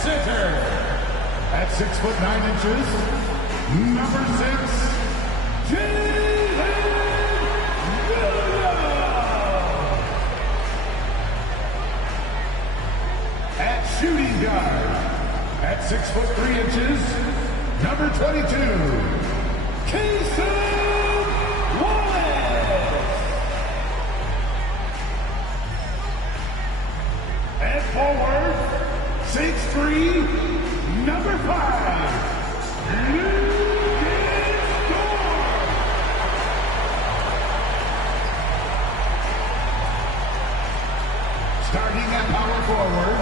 center, at 6'9" number 6, Jalen Williams. At shooting guard, at 6'3", number 22, Casey Wallace. At forward, 6'3", number 5, Lucas Storm. Starting at power forward,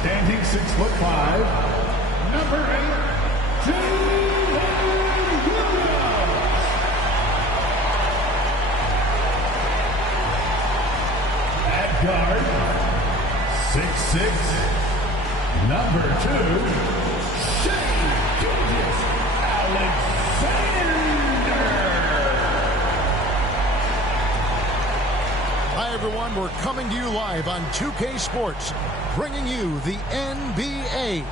standing 6'5", number 8, Jalen Williams. At guard, 6'6", number 2, Shai Gilgeous-Alexander. Hi, everyone. We're coming to you live on 2K Sports, bringing you the NBA.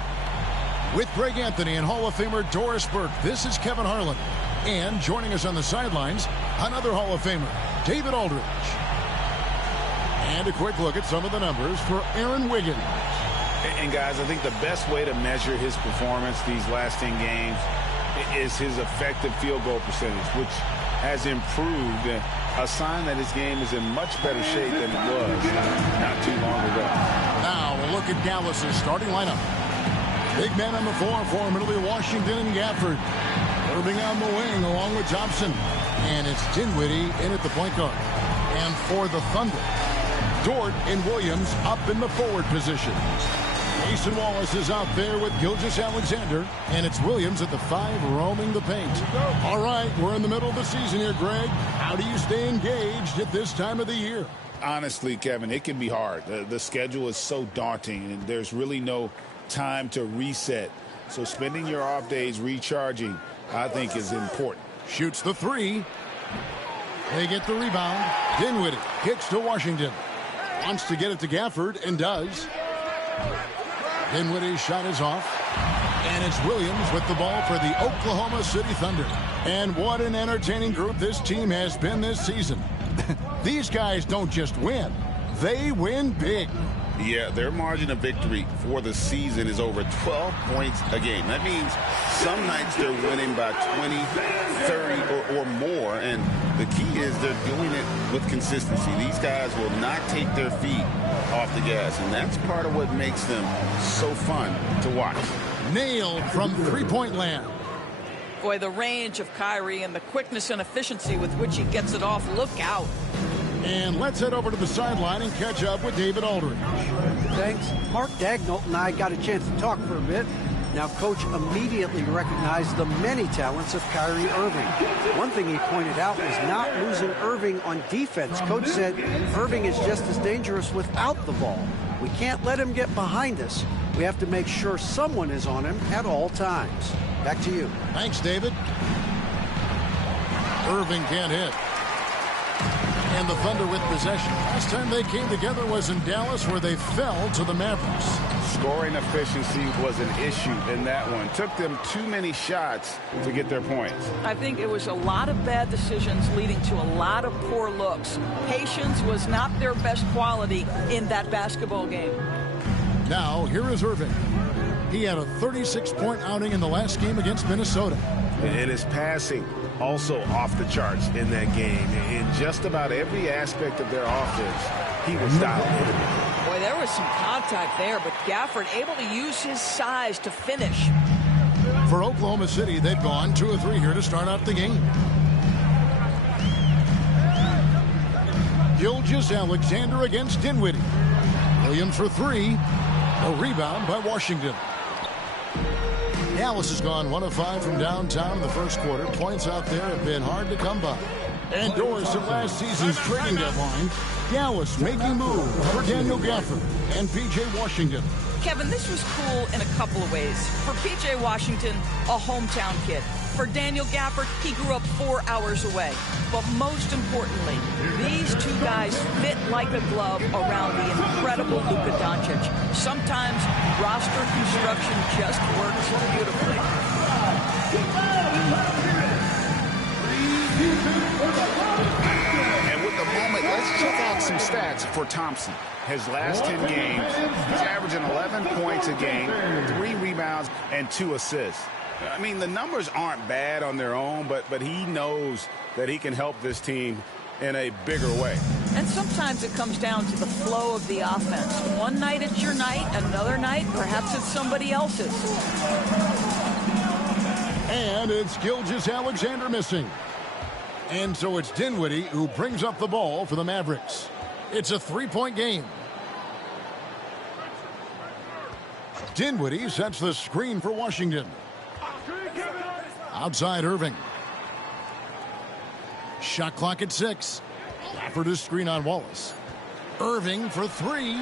With Greg Anthony and Hall of Famer Doris Burke, this is Kevin Harlan. And joining us on the sidelines, another Hall of Famer, David Aldridge. And a quick look at some of the numbers for Aaron Wiggins. And guys, I think the best way to measure his performance these last 10 games is his effective field goal percentage, which has improved, a sign that his game is in much better shape than it was not too long ago. Now we'll look at Dallas's starting lineup. Big man on the floor, formerly Washington and Gafford. Irving on the wing along with Thompson. And it's Dinwiddie in at the point guard. And for the Thunder, Dort and Williams up in the forward positions. Mason Wallace is out there with Gilgeous-Alexander, and it's Williams at the 5 roaming the paint. All right, we're in the middle of the season here, Greg. How do you stay engaged at this time of the year? Honestly, Kevin, it can be hard. The schedule is so daunting, and there's really no time to reset. So spending your off days recharging, I think, is important. Shoots the 3. They get the rebound. Dinwiddie kicks to Washington. Wants to get it to Gafford, and does. Dinwiddie's shot is off. And it's Williams with the ball for the Oklahoma City Thunder. And what an entertaining group this team has been this season. These guys don't just win. They win big. Yeah, their margin of victory for the season is over 12 points a game. That means some nights they're winning by 20, 30, or more. And the key is they're doing it with consistency. These guys will not take their feet off the gas. And that's part of what makes them so fun to watch. Nailed from three-point land. Boy, the range of Kyrie and the quickness and efficiency with which he gets it off. Look out. And let's head over to the sideline and catch up with David Aldridge. Thanks. Mark Daigneault and I got a chance to talk for a bit. Now, Coach immediately recognized the many talents of Kyrie Irving. One thing he pointed out was not losing Irving on defense. Coach said Irving is just as dangerous without the ball. We can't let him get behind us. We have to make sure someone is on him at all times. Back to you. Thanks, David. Irving can't hit. And the Thunder with possession. Last time they came together was in Dallas, where they fell to the Mavericks. Scoring efficiency was an issue in that one. Took them too many shots to get their points. I think it was a lot of bad decisions leading to a lot of poor looks. Patience was not their best quality in that basketball game. Now, here is Irving. He had a 36-point outing in the last game against Minnesota. And his passing also off the charts in that game. In just about every aspect of their offense, he was dominated. Boy, there was some contact there, but Gafford able to use his size to finish. For Oklahoma City, they've gone 2 of 3 here to start out the game. Gilgeous-Alexander against Dinwiddie. Williams for 3. A rebound by Washington. Dallas has gone 1 of 5 from downtown in the first quarter. Points out there have been hard to come by. And Doris at last season's trading deadline Dallas making moves for Daniel Gafford and P.J. Washington. Kevin, this was cool in a couple of ways. For P.J. Washington, a hometown kid. For Daniel Gafford, he grew up 4 hours away. But most importantly, these two guys fit like a glove around the incredible Luka Doncic. Sometimes roster construction just works beautifully. And with the moment, let's check out some stats for Thompson. His last 10 games, he's averaging 11 points a game, 3 rebounds, and 2 assists. I mean, the numbers aren't bad on their own, but he knows that he can help this team in a bigger way. And sometimes it comes down to the flow of the offense. One night it's your night, another night perhaps it's somebody else's. And it's Gilgeous-Alexander missing. And so it's Dinwiddie who brings up the ball for the Mavericks. It's a 3-point game. Dinwiddie sets the screen for Washington. Outside Irving. Shot clock at 6. Gafford is screen on Wallace. Irving for 3.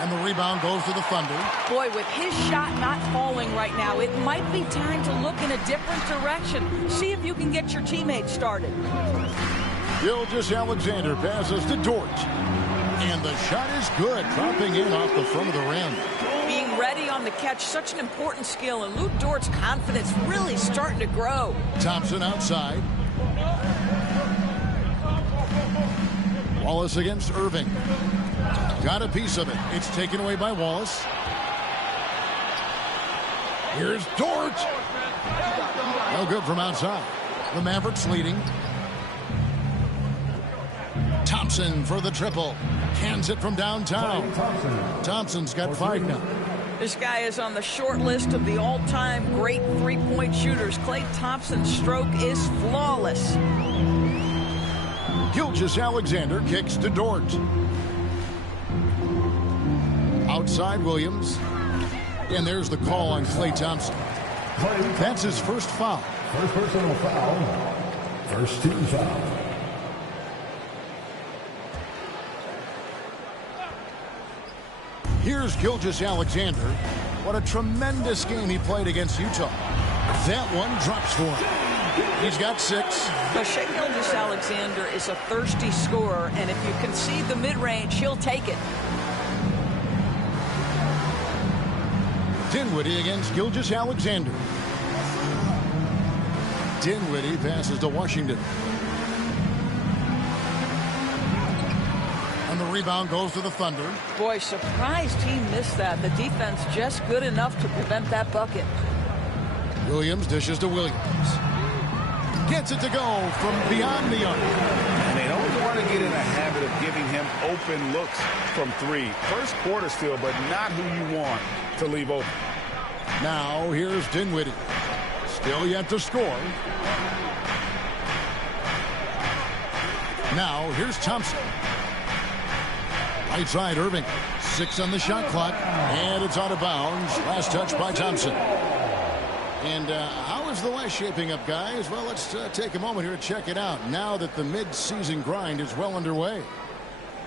And the rebound goes to the Thunder. Boy, with his shot not falling right now, it might be time to look in a different direction. See if you can get your teammates started. Gilgeous-Alexander passes to Dort. And the shot is good, dropping in off the front of the rim. Being ready on the catch, such an important skill, and Luke Dort's confidence really starting to grow. Thompson outside. Wallace against Irving. Got a piece of it. It's taken away by Wallace. Here's Dort. No good from outside. The Mavericks leading. Thompson for the triple. Cans it from downtown. Thompson's got 5 now. This guy is on the short list of the all-time great three-point shooters. Klay Thompson's stroke is flawless. Gilgeous-Alexander kicks to Dort. Outside Williams. And there's the call on Klay Thompson. That's his first foul. First personal foul. First team foul. Here's Gilgeous-Alexander. What a tremendous game he played against Utah. That one drops for him. He's got 6. But Shai Gilgeous-Alexander is a thirsty scorer, and if you concede the mid-range, he'll take it. Dinwiddie against Gilgeous-Alexander. Dinwiddie passes to Washington. And the rebound goes to the Thunder. Boy, surprised he missed that. The defense just good enough to prevent that bucket. Williams dishes to Williams. Gets it to go from beyond the arc. And they don't want to get in a habit of giving him open looks from 3. First quarter still, but not who you want to leave open. Now here's Dinwiddie. Still yet to score. Now here's Thompson. Right side Irving. 6 on the shot clock. And it's out of bounds. Last touch by Thompson. And how is the West shaping up, guys? Well, let's take a moment here to check it out now that the mid-season grind is well underway.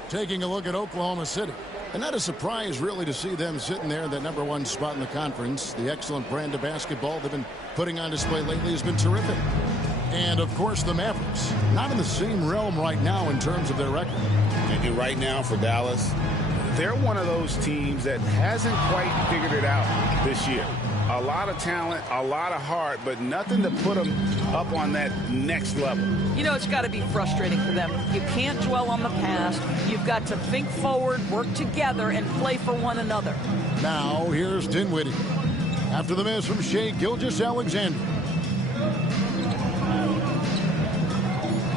Taking a look at Oklahoma City. And not a surprise, really, to see them sitting there in that #1 spot in the conference. The excellent brand of basketball they've been putting on display lately has been terrific. And, of course, the Mavericks. Not in the same realm right now in terms of their record. And right now for Dallas, they're one of those teams that hasn't quite figured it out this year. A lot of talent, a lot of heart, but nothing to put them up on that next level. You know, it's got to be frustrating for them. You can't dwell on the past. You've got to think forward, work together, and play for one another. Now, here's Dinwiddie. After the miss from Shai Gilgeous-Alexander.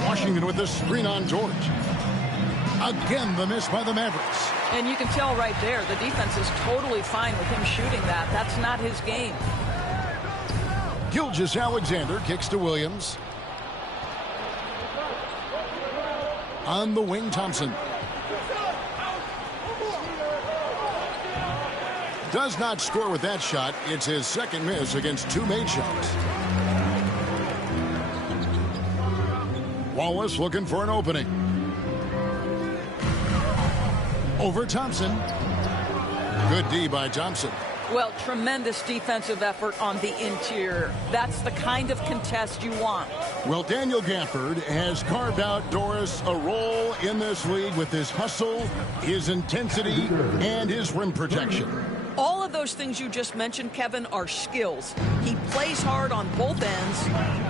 Washington with the screen on George. Again, the miss by the Mavericks. And you can tell right there, the defense is totally fine with him shooting that. That's not his game. Gilgeous-Alexander kicks to Williams. On the wing, Thompson. Does not score with that shot. It's his second miss against 2 made shots. Wallace looking for an opening. over Thompson. Good D by Thompson. Well, tremendous defensive effort on the interior. That's the kind of contest you want. Well, Daniel Gafford has carved out Doris a role in this league with his hustle, his intensity, and his rim protection. All of those things you just mentioned, Kevin, are skills. He plays hard on both ends.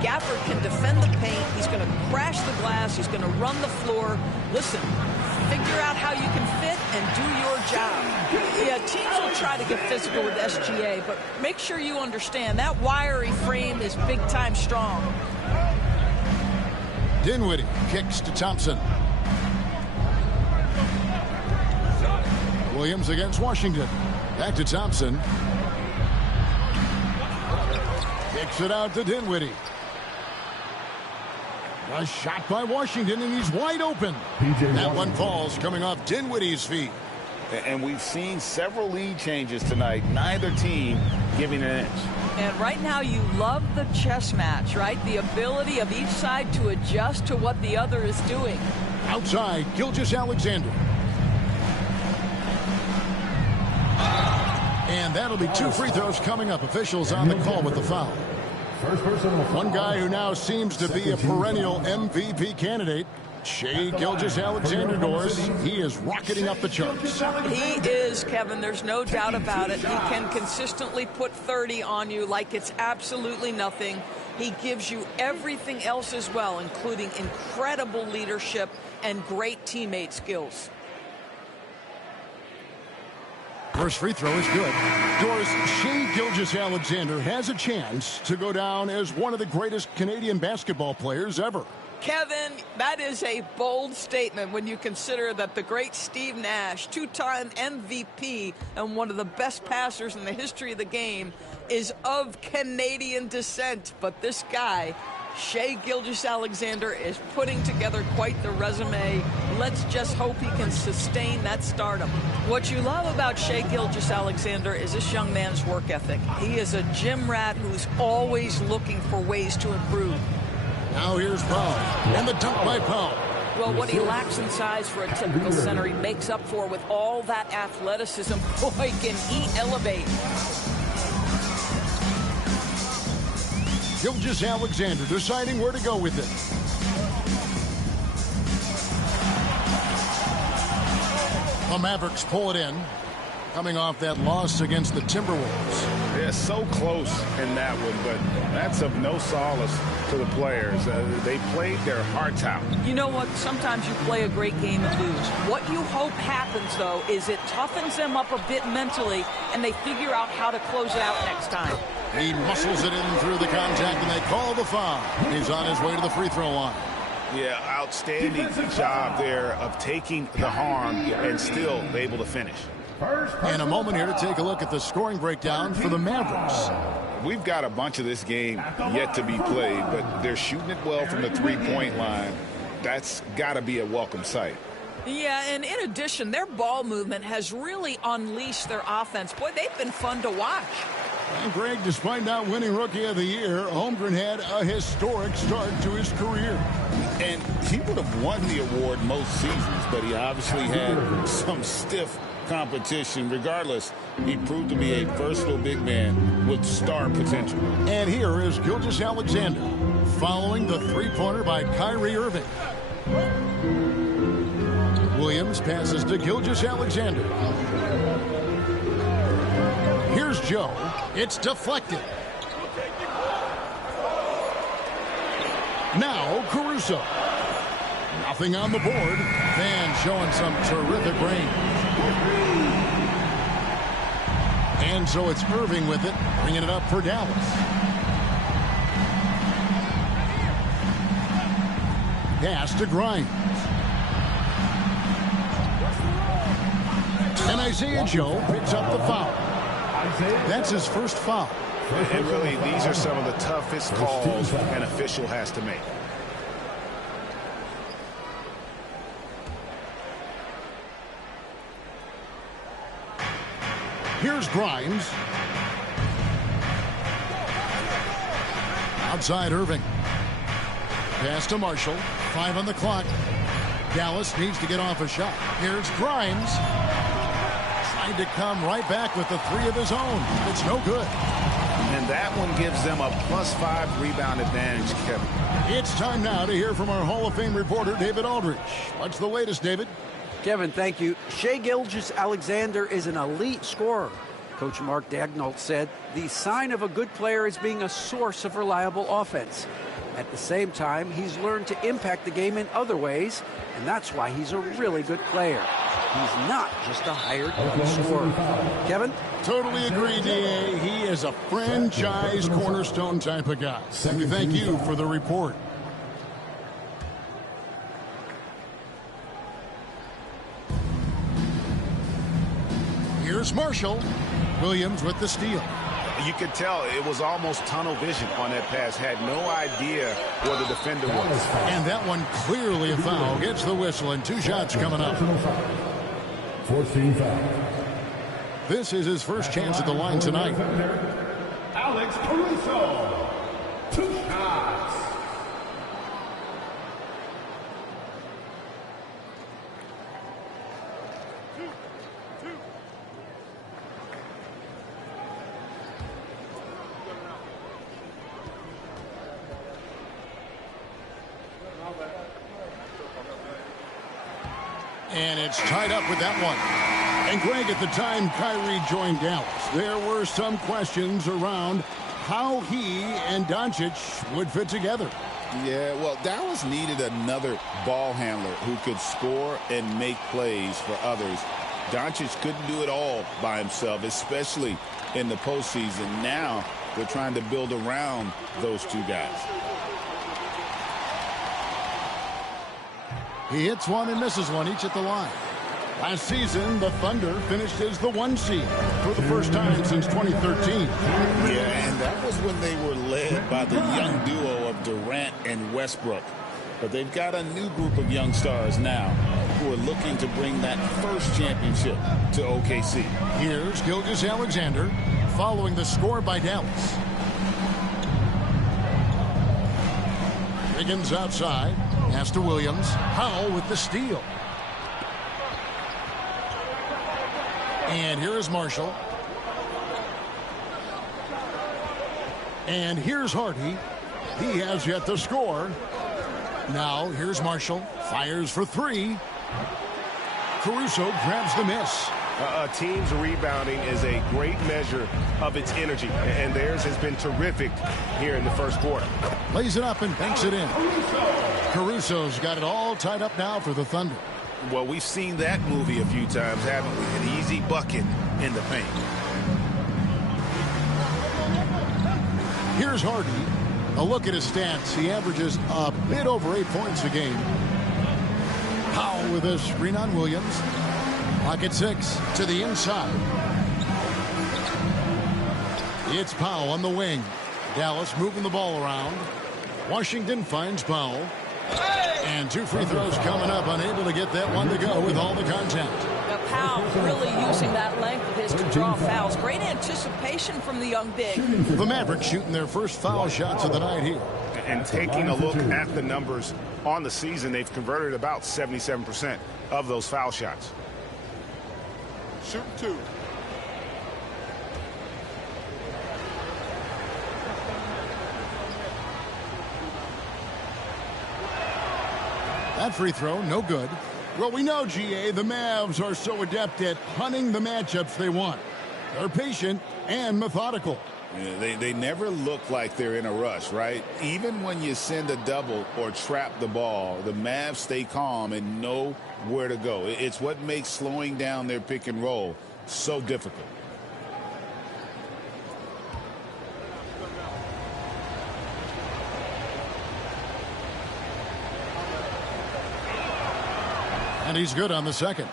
Gafford can defend the paint. He's going to crash the glass. He's going to run the floor. Listen, figure out how you can fit and do your job. Yeah, teams will try to get physical with SGA, but make sure you understand that wiry frame is big-time strong. Dinwiddie kicks to Thompson. Williams against Washington. Back to Thompson. Kicks it out to Dinwiddie. A shot by Washington, and he's wide open. That one falls coming off Dinwiddie's feet. And we've seen several lead changes tonight. Neither team giving an inch. And right now you love the chess match, right? The ability of each side to adjust to what the other is doing. Outside, Gilgeous-Alexander. And that'll be 2 free throws coming up. Officials on the call with the foul. One guy who now seems to be a perennial MVP candidate, Shai Gilgeous-Alexander, Doris. He is rocketing up the charts. He is, Kevin. There's no doubt about it. He can consistently put 30 on you like it's absolutely nothing. He gives you everything else as well, including incredible leadership and great teammate skills. First free throw is good. Doris, Shai Gilgeous-Alexander has a chance to go down as one of the greatest Canadian basketball players ever. Kevin, that is a bold statement when you consider that the great Steve Nash, 2-time MVP and one of the best passers in the history of the game, is of Canadian descent. But this guy, Shai Gilgeous-Alexander, is putting together quite the resume. Let's just hope he can sustain that stardom. What you love about Shai Gilgeous-Alexander is this young man's work ethic. He is a gym rat who's always looking for ways to improve. Now here's Powell, and the dunk by Powell. Well, what he lacks in size for a typical center, he makes up for with all that athleticism. Boy, can he elevate. Gilgeous-Alexander deciding where to go with it. The Mavericks pull it in, coming off that loss against the Timberwolves. They're so close in that one, but that's of no solace to the players. They played their hearts out. You know what? Sometimes you play a great game and lose. What you hope happens, though, is it toughens them up a bit mentally, and they figure out how to close it out next time. He muscles it in through the contact, and they call the foul. He's on his way to the free throw line. Yeah, outstanding job there of taking the harm and still able to finish. And a moment here to take a look at the scoring breakdown for the Mavericks. We've got a bunch of this game yet to be played, but they're shooting it well from the three-point line. That's got to be a welcome sight. Yeah, and in addition, their ball movement has really unleashed their offense. Boy, they've been fun to watch. And Greg, despite not winning Rookie of the Year, Holmgren had a historic start to his career. And he would have won the award most seasons, but he obviously had some stiff competition. Regardless, he proved to be a versatile big man with star potential. And here is Gilgeous-Alexander following the three-pointer by Kyrie Irving. Williams passes to Gilgeous-Alexander. Here's Joe. It's deflected. Now Caruso. Nothing on the board. Fans showing some terrific range. And so it's Irving with it, bringing it up for Dallas. Pass to Grimes. And Isaiah Joe picks up the foul. That's his first foul. And really, these are some of the toughest calls an official has to make. Here's Grimes. Outside Irving. Pass to Marshall. 5 on the clock. Dallas needs to get off a shot. Here's Grimes. Trying to come right back with the three of his own. It's no good. And that one gives them a +5 rebound advantage, Kevin. It's time now to hear from our Hall of Fame reporter, David Aldridge. What's the latest, David? Kevin, thank you. Shai Gilgeous-Alexander is an elite scorer. Coach Mark Daigneault said the sign of a good player is being a source of reliable offense. At the same time, he's learned to impact the game in other ways, and that's why he's a really good player. He's not just a hired gun scorer. Kevin? Totally agree, D.A. He is a franchise cornerstone type of guy. And we thank you for the report. Here's Marshall. Williams with the steal. You could tell it was almost tunnel vision on that pass. Had no idea where the defender was. And that one clearly a foul. Gets the whistle and 2 shots coming up. 14 foul. This is his first chance at the line tonight. Alex Caruso. 2 shots. And it's tied up with that one. And Greg, at the time Kyrie joined Dallas, there were some questions around how he and Doncic would fit together. Yeah, well, Dallas needed another ball handler who could score and make plays for others. Doncic couldn't do it all by himself, especially in the postseason. Now they're trying to build around those 2 guys. He hits one and misses one, each at the line. Last season, the Thunder finished as the 1 seed for the first time since 2013. Yeah, and that was when they were led by the young duo of Durant and Westbrook. But they've got a new group of young stars now who are looking to bring that first championship to OKC. Here's Gilgeous-Alexander following the score by Dallas. Wiggins outside. Pass to Williams. Powell with the steal. And here is Marshall. And here's Hardy. He has yet to score. Now here's Marshall. Fires for 3. Caruso grabs the miss. A team's rebounding is a great measure of its energy, and theirs has been terrific here in the first quarter. Lays it up and banks it in. Caruso's got it all tied up now for the Thunder. Well, we've seen that movie a few times, haven't we? An easy bucket in the paint. Here's Hardy. A look at his stats. He averages a bit over 8 points a game. Powell with a screen on Williams. Pocket 6 to the inside. It's Powell on the wing. Dallas moving the ball around. Washington finds Powell. And 2 free throws coming up. Unable to get that one to go with all the contact. Now Powell really using that length of his to draw fouls. Great anticipation from the young big. The Mavericks shooting their first foul shots of the night here. And taking a look at the numbers on the season, they've converted about 77% of those foul shots. Shoot 2. That free throw, no good. Well, we know, GA, the Mavs are so adept at hunting the matchups they want. They're patient and methodical. Yeah, they never look like they're in a rush, right? Even when you send a double or trap the ball, the Mavs stay calm and know where to go. It's what makes slowing down their pick and roll so difficult. And he's good on the second.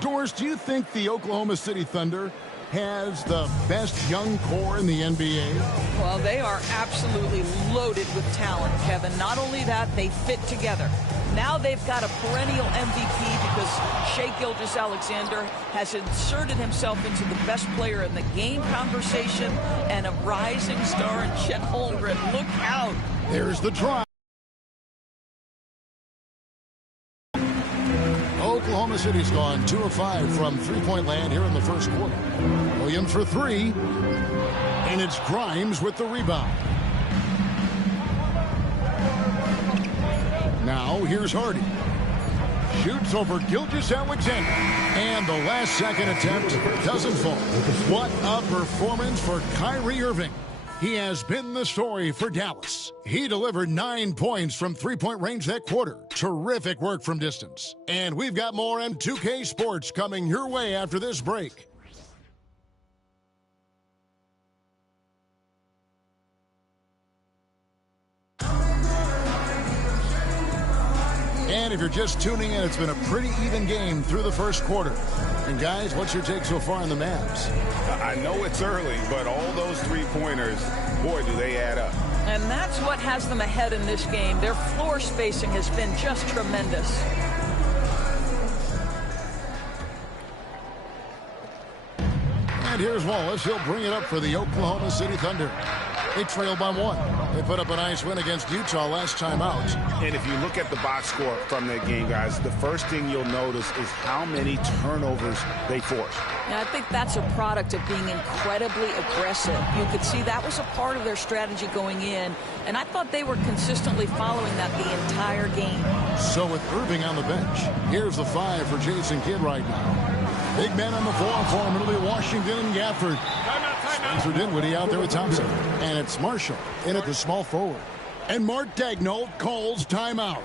Doris, do you think the Oklahoma City Thunder has the best young core in the NBA? Well, they are absolutely loaded with talent, Kevin. Not only that, they fit together. Now they've got a perennial MVP because Shai Gilgeous-Alexander has inserted himself into the best player in the game conversation, and a rising star in Chet Holmgren. Look out. There's the try. Oklahoma City's gone 2 of 5 from three-point land here in the first quarter. Williams for three. And it's Grimes with the rebound. Now here's Hardy. Shoots over Gilgeous-Alexander. And the last-second attempt doesn't fall. What a performance for Kyrie Irving. He has been the story for Dallas. He delivered 9 points from three-point range that quarter. Terrific work from distance. And we've got more M2K Sports coming your way after this break. And if you're just tuning in, it's been a pretty even game through the first quarter. And guys, what's your take so far on the Mavs? I know it's early, but all those three-pointers, boy, do they add up. And that's what has them ahead in this game. Their floor spacing has been just tremendous. And here's Wallace. He'll bring it up for the Oklahoma City Thunder. They trail by 1. They put up a nice win against Utah last time out. And if you look at the box score from that game, guys, the first thing you'll notice is how many turnovers they force. And I think that's a product of being incredibly aggressive. You could see that was a part of their strategy going in, and I thought they were consistently following that the entire game. So with Irving on the bench, here's the 5 for Jason Kidd right now. Big man on the 4 for Middle Washington and Gafford. Spencer Dinwiddie out there with Thompson. And it's Marshall in at the small forward. And Mark Daigneault calls timeout.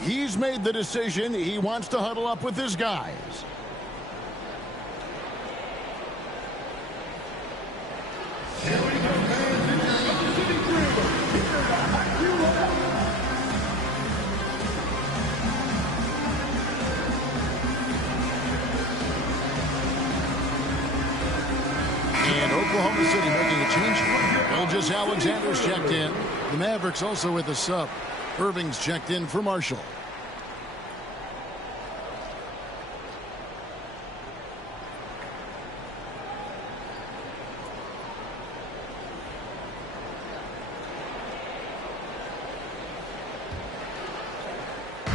He's made the decision. He wants to huddle up with his guys. And Oklahoma City making a change. Gilgeous-Alexander's checked in. The Mavericks also with a sub. Irving's checked in for Marshall.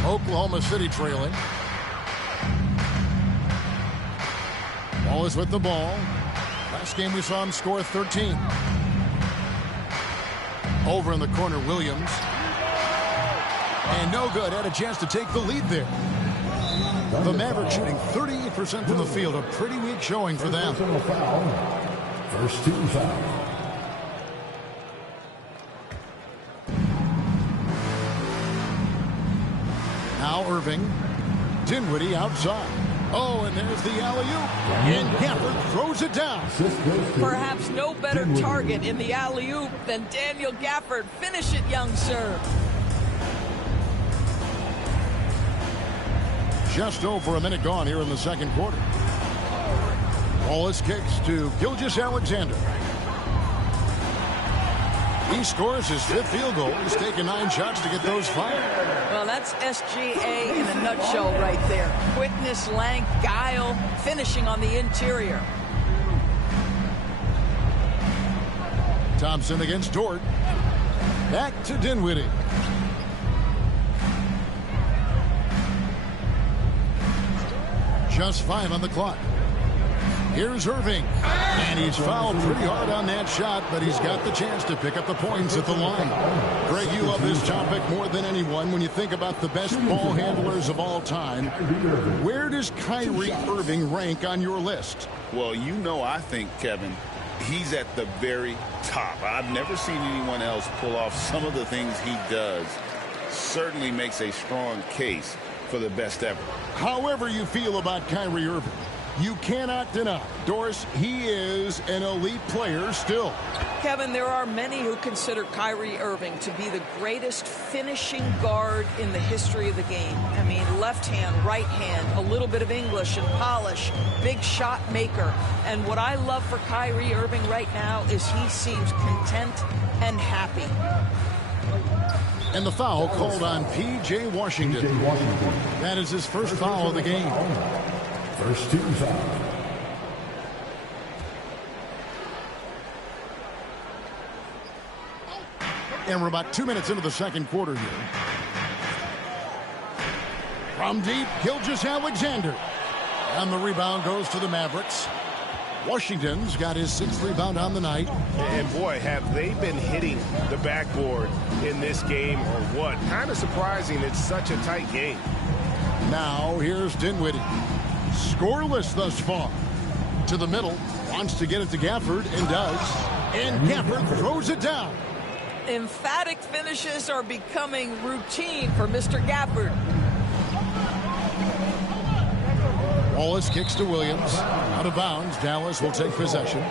Oklahoma City trailing. Wallace with the ball. Last game we saw him score 13. Over in the corner, Williams. And no good. Had a chance to take the lead there. The Mavericks shooting 38% from the field. A pretty weak showing for them. First team foul. Now Irving. Dinwiddie outside. Oh, and there's the alley-oop. And Gafford throws it down. Perhaps no better target in the alley-oop than Daniel Gafford. Finish it, young sir. Just over a minute gone here in the second quarter. Wallace kicks to Gilgeous-Alexander. He scores his 5th field goal. He's taken 9 shots to get those 5. Well, that's SGA in a nutshell right there. Quickness, length, guile, finishing on the interior. Thompson against Dort. Back to Dinwiddie. Just 5 on the clock. Here's Irving. And he's fouled pretty hard on that shot, but he's got the chance to pick up the points at the line. Greg, you love this topic more than anyone when you think about the best ball handlers of all time. Where does Kyrie Irving rank on your list? Well, you know, I think, Kevin, he's at the very top. I've never seen anyone else pull off some of the things he does. Certainly makes a strong case for the best ever. However you feel about Kyrie Irving, you cannot deny, Doris, he is an elite player still. Kevin, there are many who consider Kyrie Irving to be the greatest finishing guard in the history of the game. I mean, left hand, right hand, a little bit of English and polish, big shot maker. And what I love for Kyrie Irving right now is he seems content and happy. And the foul called on P.J. Washington. That is his first foul of the game. First team foul. And we're about 2 minutes into the second quarter here. From deep, Gilgeous-Alexander. And the rebound goes to the Mavericks. Washington's got his 6th rebound on the night. And boy, have they been hitting the backboard in this game or what? Kind of surprising it's such a tight game. Now here's Dinwiddie. Scoreless thus far. To the middle. Wants to get it to Gafford and does. And Gafford throws it down. Emphatic finishes are becoming routine for Mr. Gafford. Wallace kicks to Williams. Out of bounds. Dallas will take possession.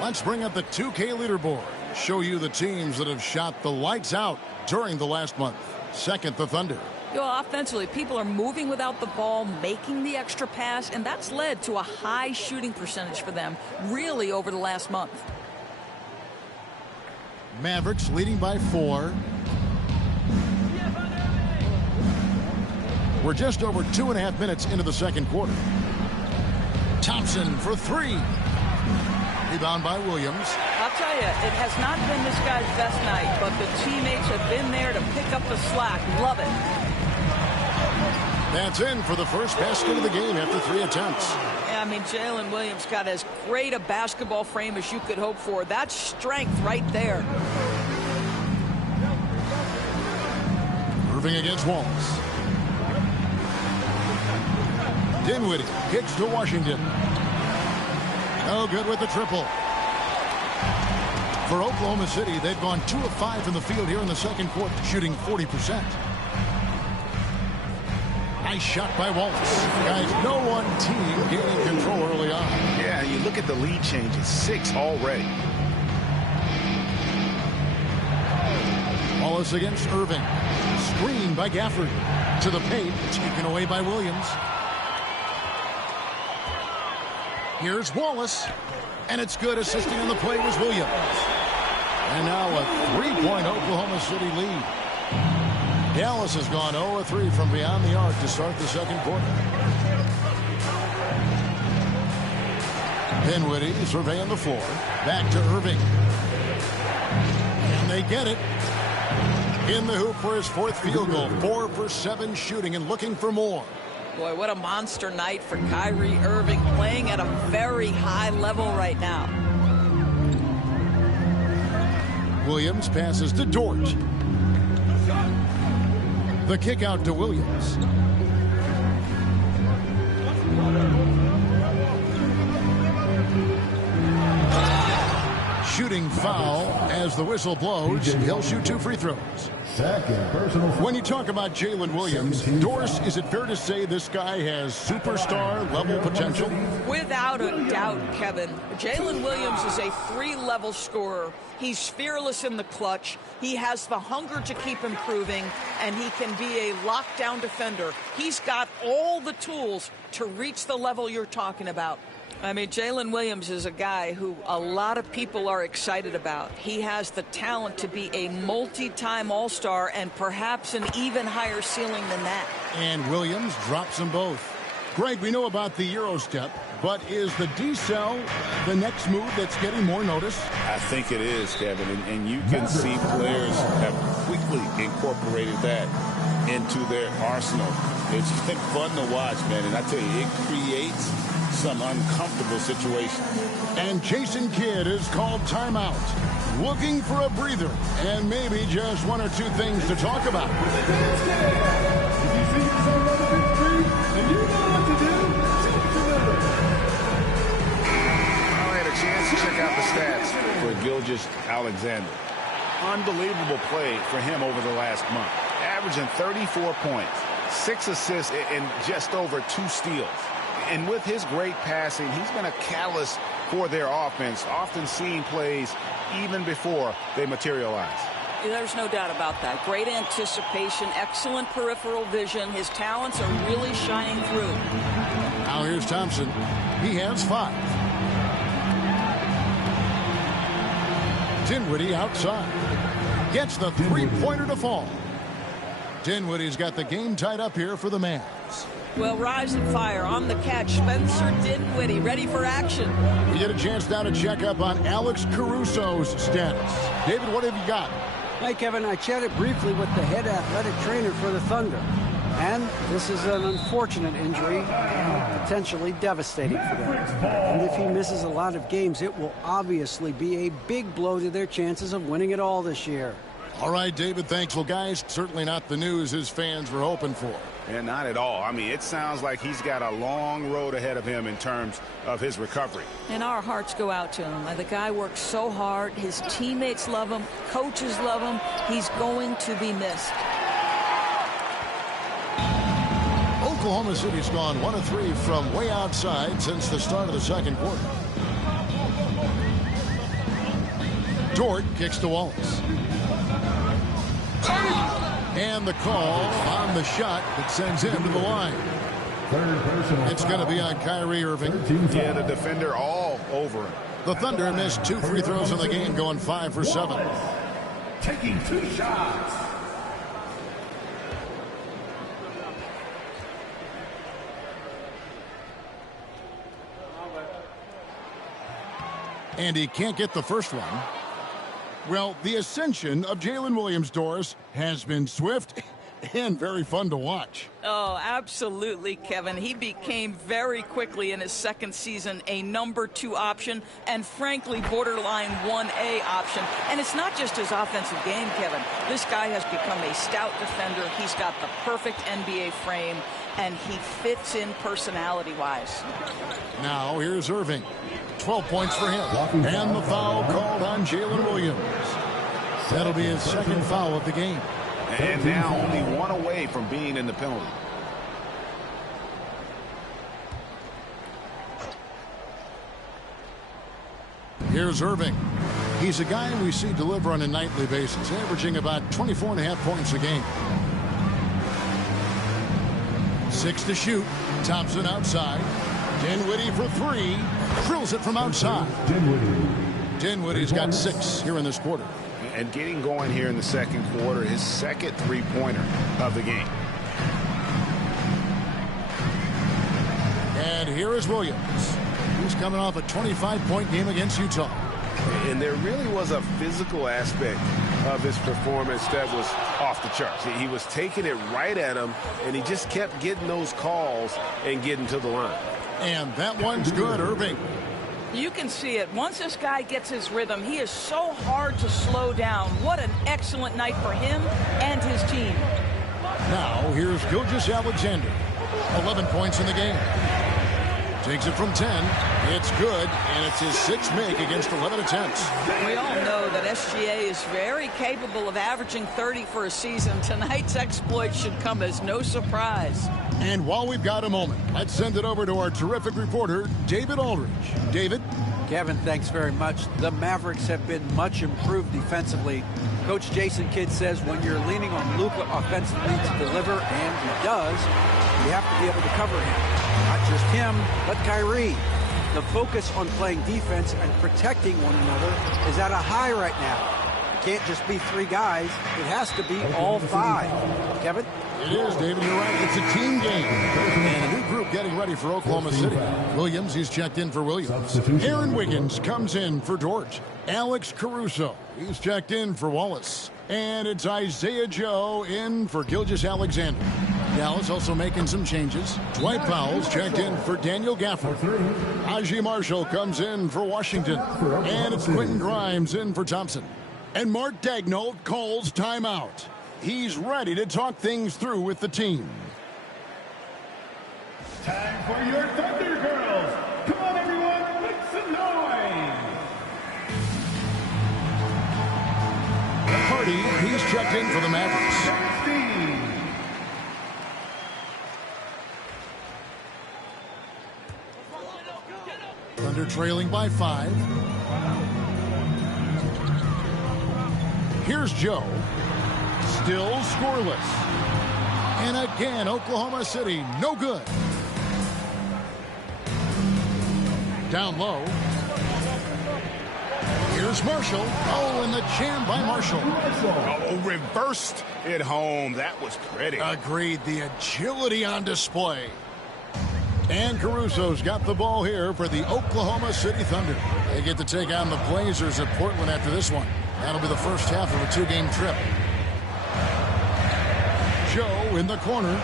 Let's bring up the 2K leaderboard. Show you the teams that have shot the lights out during the last month. Second, the Thunder. You know, offensively, people are moving without the ball, making the extra pass, and that's led to a high shooting percentage for them, really, over the last month. Mavericks leading by 4. We're just over 2.5 minutes into the second quarter. Thompson for 3. Rebound by Williams. I'll tell you, it has not been this guy's best night, but the teammates have been there to pick up the slack. Love it. That's in for the first basket of the game after 3 attempts. Yeah, I mean, Jalen Williams got as great a basketball frame as you could hope for. That's strength right there. Irving against Wallace. Dinwiddie kicks to Washington. No good with the triple. For Oklahoma City, they've gone 2 of 5 from the field here in the second quarter, shooting 40%. Nice shot by Wallace. Guys, no one team gaining control early on. Yeah, you look at the lead changes, 6 already. Wallace against Irving. Screen by Gafford. To the paint, taken away by Williams. Here's Wallace. And it's good. Assisting in the play was Williams. And now a 3-point Oklahoma City lead. Dallas has gone 0 of 3 from beyond the arc to start the second quarter. Dinwiddie surveying the floor. Back to Irving. And they get it. In the hoop for his 4th field goal. 4 for 7 shooting and looking for more. Boy, what a monster night for Kyrie Irving, playing at a very high level right now. Williams passes to Dort. The kick out to Williams. Shooting foul as the whistle blows. He'll shoot 2 free throws. Second personal foul. When you talk about Jalen Williams, Doris, is it fair to say this guy has superstar level potential? Without a doubt, Kevin. Jalen Williams is a 3-level scorer. He's fearless in the clutch. He has the hunger to keep improving, and he can be a lockdown defender. He's got all the tools to reach the level you're talking about. I mean, Jalen Williams is a guy who a lot of people are excited about. He has the talent to be a multi-time All-Star and perhaps an even higher ceiling than that. And Williams drops them both. Greg, we know about the Euro step, but is the D-cell the next move that's getting more notice? I think it is, Kevin, and you can see players have quickly incorporated that into their arsenal. It's been fun to watch, man, and I tell you, it creates some uncomfortable situation. And Jason Kidd is called timeout, looking for a breather and maybe just 1 or 2 things to talk about. I had a chance to check out the stats for Gilgeous-Alexander. Unbelievable play for him over the last month. Averaging 34 points, 6 assists, and just over 2 steals. And with his great passing, he's been a catalyst for their offense, often seeing plays even before they materialize. There's no doubt about that. Great anticipation, excellent peripheral vision. His talents are really shining through. Now here's Thompson. He has 5. Dinwiddie outside. Gets the 3-pointer to fall. Dinwiddie's got the game tied up here for the Mavs. Well, rise and fire on the catch. Spencer Dinwiddie ready for action. We get a chance now to check up on Alex Caruso's status. David, what have you got? Hey, Kevin, I chatted briefly with the head athletic trainer for the Thunder. And this is an unfortunate injury, and potentially devastating for them. And if he misses a lot of games, it will obviously be a big blow to their chances of winning it all this year. All right, David, thanks. Well, guys, certainly not the news his fans were hoping for. And not at all. I mean, it sounds like he's got a long road ahead of him in terms of his recovery. And our hearts go out to him. The guy works so hard. His teammates love him. Coaches love him. He's going to be missed. Oklahoma City's gone 1 of 3 from way outside since the start of the second quarter. Dort kicks to Wallace. And the call on the shot that sends him to the line. It's going to be on Kyrie Irving. Yeah, the defender all over him. The Thunder missed 2 free throws in the game, going 5 for 7. Taking 2 shots. And he can't get the first one. Well, the ascension of Jalen Williams, Doris, has been swift and very fun to watch. Oh, absolutely, Kevin. He became very quickly in his second season a number 2 option and, frankly, borderline 1A option. And it's not just his offensive game, Kevin. This guy has become a stout defender. He's got the perfect NBA frame, and he fits in personality-wise. Now, here's Irving. 12 points for him. And the foul called on Jalen Williams. That'll be his second foul of the game. And now only 1 away from being in the penalty. Here's Irving. He's a guy we see deliver on a nightly basis, averaging about 24.5 points a game. 6 to shoot. Thompson outside. Dinwiddie for 3. Drills it from outside. Dinwiddie's got 6 here in this quarter. And getting going here in the second quarter, his second three-pointer of the game. And here is Williams. He's coming off a 25-point game against Utah. And there really was a physical aspect of his performance that was off the charts. He was taking it right at him, and he just kept getting those calls and getting to the line. And that one's good, Irving. You can see it. Once this guy gets his rhythm, he is so hard to slow down. What an excellent night for him and his team. Now, here's Gilgeous-Alexander. 11 points in the game. Takes it from 10. It's good, and it's his 6th make against 11 attempts. We all know that SGA is very capable of averaging 30 for a season. Tonight's exploit should come as no surprise. And while we've got a moment, let's send it over to our terrific reporter, David Aldridge. David? Kevin, thanks very much. The Mavericks have been much improved defensively. Coach Jason Kidd says when you're leaning on Luka offensively to deliver, and he does, you have to be able to cover him. Not just him, but Kyrie. The focus on playing defense and protecting one another is at a high right now. It can't just be 3 guys. It has to be all 5. Kevin? It is, David. You're right. It's a team game. And a new group getting ready for Oklahoma City. Williams, he's checked in for Williams. Aaron Wiggins comes in for Dort. Alex Caruso, he's checked in for Wallace. And it's Isaiah Joe in for Gilgeous-Alexander. Dallas also making some changes. Dwight Powell's checked in for Daniel Gafford. Aji Marshall comes in for Washington. And it's Quentin Grimes in for Thompson. And Mark Daigneault calls timeout. He's ready to talk things through with the team. Time for your Thunder Girls. Come on, everyone, make some noise. Hardy, he's checked in for the Mavericks. Thunder trailing by 5. Here's Joe. Still scoreless. And again, Oklahoma City, no good. Down low. Here's Marshall. Oh, and the jam by Marshall. Oh, reversed it home. That was pretty. Agreed. The agility on display. And Caruso's got the ball here for the Oklahoma City Thunder. They get to take on the Blazers at Portland after this one. That'll be the first half of a 2-game trip. Joe in the corner.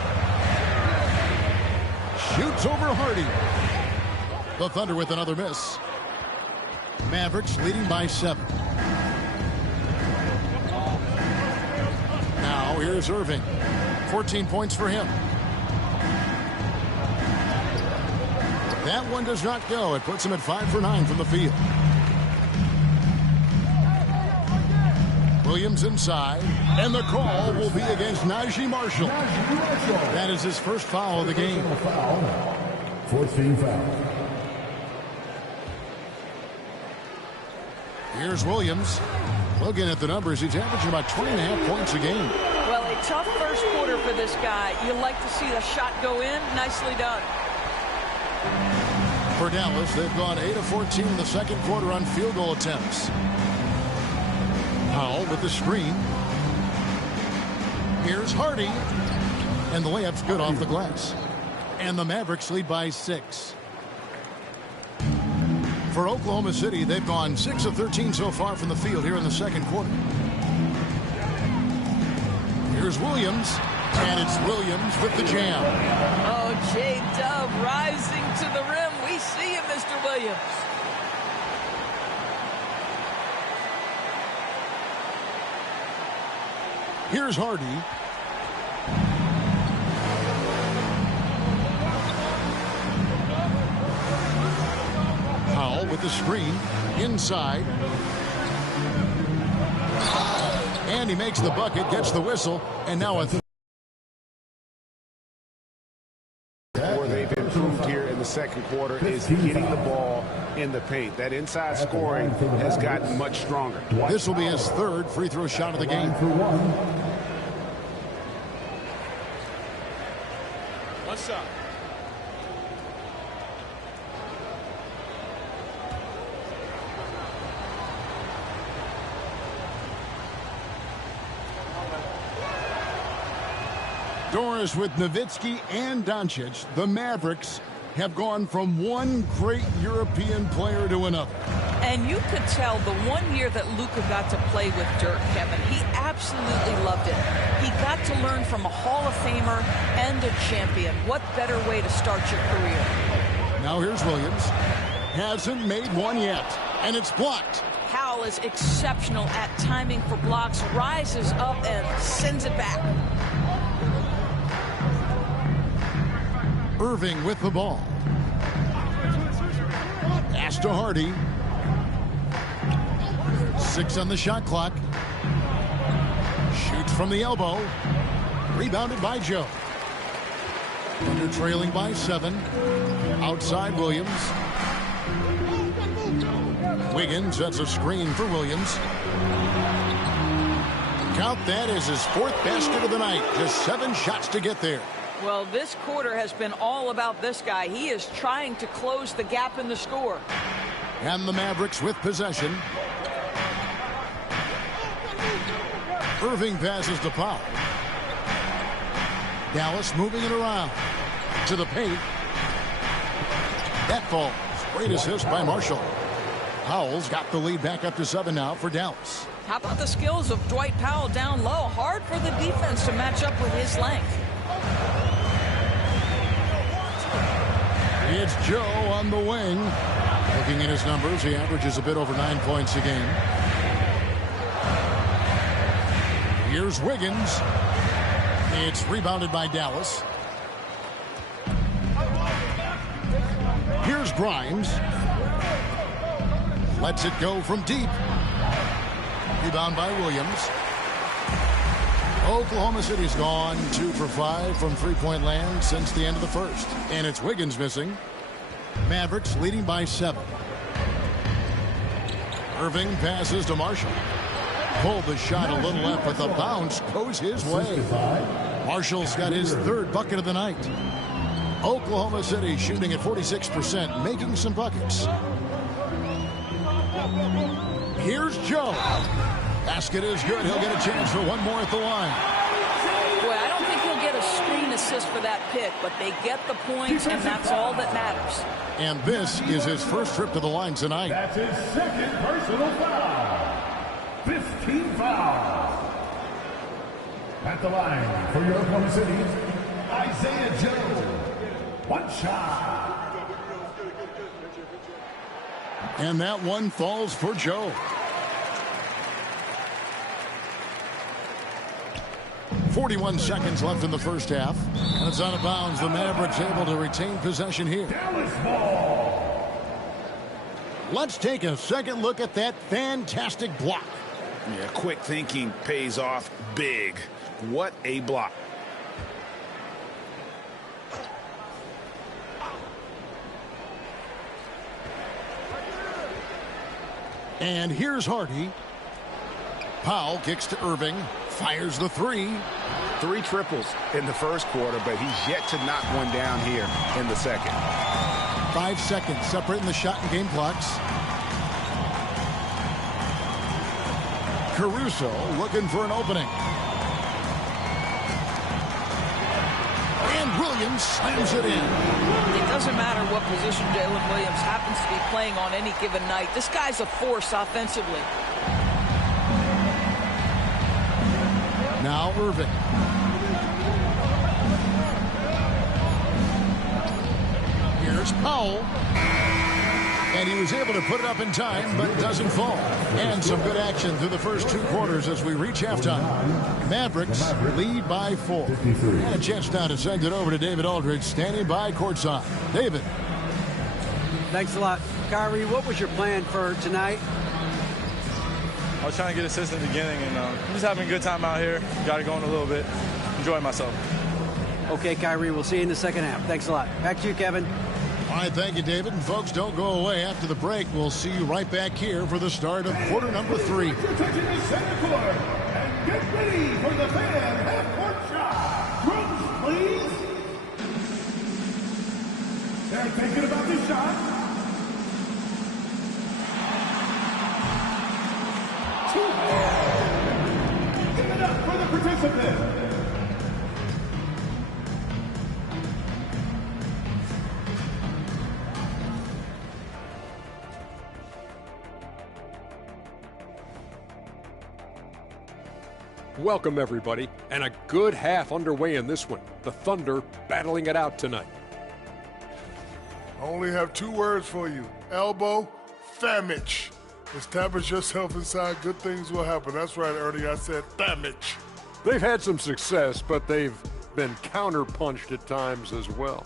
Shoots over Hardy. The Thunder with another miss. Mavericks leading by 7. Now here's Irving. 14 points for him. That one does not go. It puts him at 5 for 9 from the field. Williams inside, and the call will be against Najee Marshall. That is his first foul of the game. 14 foul. Here's Williams. Looking at the numbers, he's averaging about 20.5 points a game. Well, a tough first quarter for this guy. You like to see the shot go in. Nicely done. For Dallas, they've gone 8 of 14 in the second quarter on field goal attempts. Powell with the screen. Here's Hardy. And the layup's good off the glass. And the Mavericks lead by 6. For Oklahoma City, they've gone 6 of 13 so far from the field here in the second quarter. Here's Williams. And it's Williams with the jam. Oh, J-Dub rising to the rim. We see you, Mr. Williams. Here's Hardy. Powell with the screen. Inside. And he makes the bucket, gets the whistle, and now a Where they've improved here in the second quarter is getting the ball in the paint. That inside scoring has gotten much stronger. This will be his third free throw shot of the game. What's up? Doris with Nowitzki and Doncic, the Mavericks have gone from one great European player to another. And you could tell the 1 year that Luka got to play with Dirk, Kevin, he absolutely loved it. He got to learn from a Hall of Famer and a champion. What better way to start your career? Now here's Williams. Hasn't made one yet, and it's blocked. Powell is exceptional at timing for blocks, rises up and sends it back. Irving with the ball. Pass to Hardy. 6 on the shot clock. Shoots from the elbow. Rebounded by Joe. Under trailing by 7. Outside Williams. Wiggins sets a screen for Williams. Count that as his 4th basket of the night. Just 7 shots to get there. Well, this quarter has been all about this guy. He is trying to close the gap in the score. And the Mavericks with possession. Irving passes to Powell. Dallas moving it around. To the paint. That falls. Great assist by Marshall. Powell's got the lead back up to 7 now for Dallas. How about the skills of Dwight Powell down low? Hard for the defense to match up with his length. It's Joe on the wing. Looking at his numbers, he averages a bit over 9 points a game. Here's Wiggins. It's rebounded by Dallas. Here's Grimes. Lets it go from deep. Rebound by Williams. Oklahoma City's gone 2 for 5 from three-point land since the end of the first. And it's Wiggins missing. Mavericks leading by 7. Irving passes to Marshall. Pulled the shot a little left, but the bounce goes his way. Marshall's got his 3rd bucket of the night. Oklahoma City shooting at 46%, making some buckets. Here's Joe. Basket is good. He'll get a chance for one more at the line. Boy, I don't think he'll get a screen assist for that pick, but they get the points, and that's all that matters. And this is his first trip to the line tonight. That's his 2nd personal foul. 15 fouls. At the line for your Oklahoma City, Isaiah Joe. One shot. And that one falls for Joe. 41 seconds left in the first half. And it's out of bounds. The Mavericks able to retain possession here. Dallas ball. Let's take a second look at that fantastic block. Yeah, quick thinking pays off big. What a block. And here's Hardy. Powell kicks to Irving. Fires the three. 3 triples in the first quarter, but he's yet to knock one down here in the second. 5 seconds separating the shot and game clocks. Caruso looking for an opening. And Williams slams it in. It doesn't matter what position Jalen Williams happens to be playing on any given night. This guy's a force offensively. Now Irving. Here's Powell. And he was able to put it up in time, but doesn't fall. And some good action through the first 2 quarters as we reach halftime. Mavericks lead by 4. And a chance now to send it over to David Aldridge, standing by courtside. David. Thanks a lot. Kyrie, what was your plan for tonight? I was trying to get assists in the beginning, and I'm just having a good time out here. Got it going a little bit. Enjoying myself. Okay, Kyrie, we'll see you in the second half. Thanks a lot. Back to you, Kevin. All right, thank you, David. And folks, don't go away. After the break, we'll see you right back here for the start of quarter number 3. Protecting the center court. And get ready for the fan half-court shot. Drums, please. They're thinking about the shot. 2. Give it up for the participant. Welcome, everybody, and a good half underway in this one. The Thunder battling it out tonight. I only have 2 words for you. Elbow, famage. Establish yourself inside, good things will happen. That's right, Ernie, I said famage. They've had some success, but they've been counterpunched at times as well.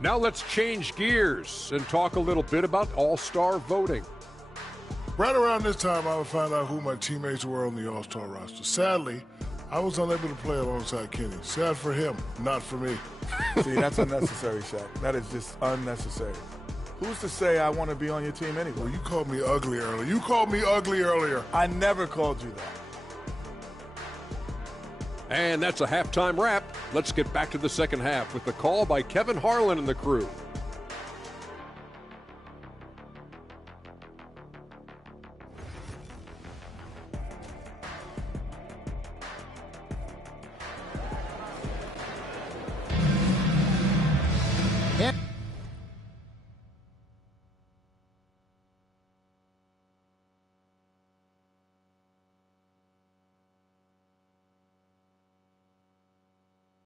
Now let's change gears and talk a little bit about all-star voting. Right around this time, I would find out who my teammates were on the All-Star roster. Sadly, I was unable to play alongside Kenny. Sad for him, not for me. See, that's unnecessary, Shaq. That is just unnecessary. Who's to say I want to be on your team anyway? Well, you called me ugly earlier. You called me ugly earlier. I never called you that. And that's a halftime wrap. Let's get back to the second half with the call by Kevin Harlan and the crew.